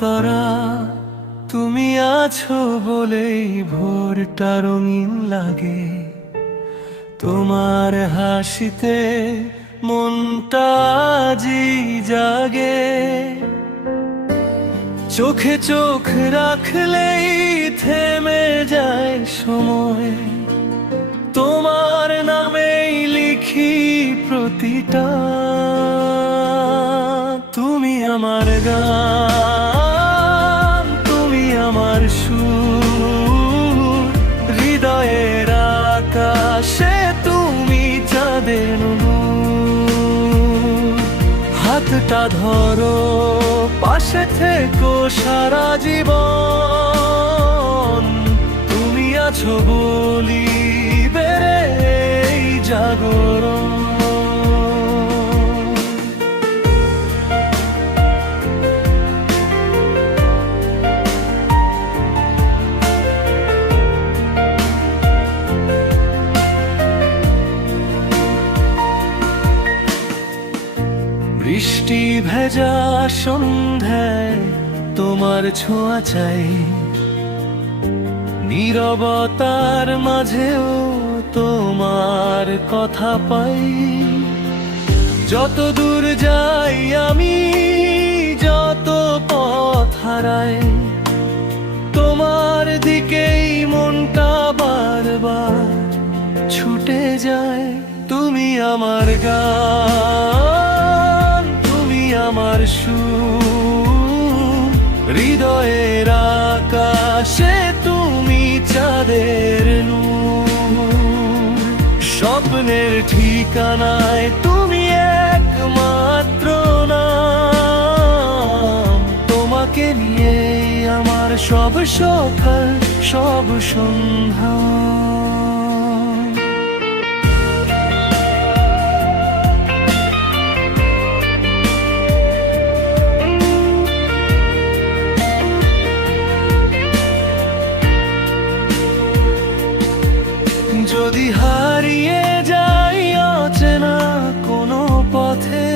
তারা, তুমি আছো বলেই ভোরটা রঙিন লাগে। তোমার হাসিতে মনটা আজি জাগে। চোখে চোখ রাখলেই থেমে যায় সময়, তোমার নামেই লিখি প্রতিটা। তুমি আমার গান, তুমি আমার সুর, হৃদয়ের আকাশে তুমি চাঁদের নূর। হাতটা ধরো, পাশে থেকো সারা জীবন। তুমি আছো বলি বেড়ে এই জাগরণ। বৃষ্টি ভেজা সন্ধ্যায় তোমার ছোঁয়া চাই, নীরবতার মাঝেও তোমার কথা পাই। যত দূর যাই আমি, যত পথ হারাই, তোমার দিকেই মনটা বারবার ছুটে যায়। তুমি আমার গান, তুমি আমার সুর, হৃদয়ের আকাশে তুমি চাঁদের নূর। স্বপ্নের ঠিকানায় তুমি একমাত্র নাম। তোমাকে নিয়েই আমার সব সকাল, সব সন্ধ্যা। যদি হারিয়ে যাই অচেনা কোনো পথে,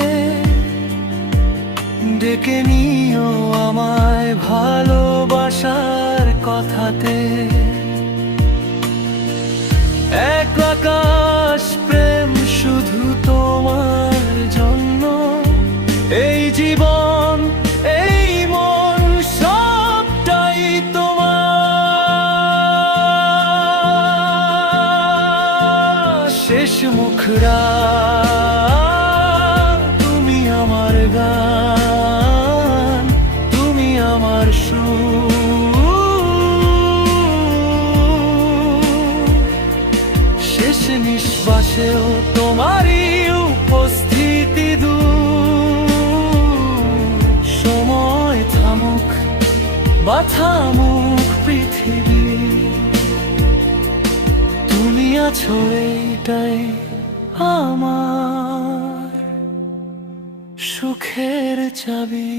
ডেকে নিও আমায় ভালোবাসার কথাতে। এক আকাশ প্রেম শুধু তোমার জন্য, এই জীবন এই মন সবটাই তোমার। শেষ মুখরা তুমি আমার গান, তুমি আমার সুর। শেষ নিঃশ্বাসেও তোমারই উপস্থিতি দূর। সময় থামুক বা থামুক পৃথিবী, তুমি আছো এইটাই আমার সুখের চাবি।